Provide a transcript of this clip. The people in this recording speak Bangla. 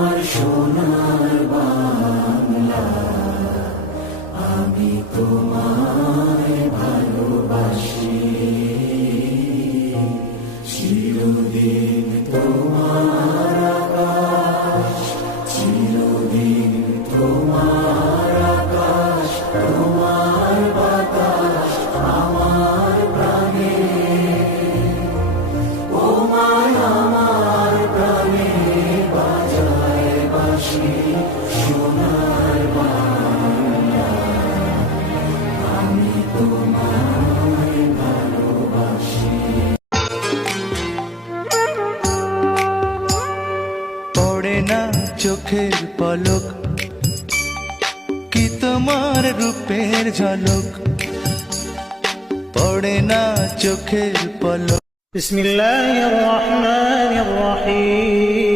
আমার সোনার বাংলা, আমি তোমায় ভালোবাসি। চিরদিন তোমার আকাশ, চিরদিন তোমার আকাশ, তোমার বাতাস আমার প্রাণে, ও মায় আমার প্রাণে বাজায় বাঁশি। সোনার বাংলা, আমি তোমায় ভালোবাসি। পড়ে না চোখের পলক, কি তোমার রূপের ঝলক, পড়ে না চোখের পলক। বিসমিল্লাহির রহমানির রহিম।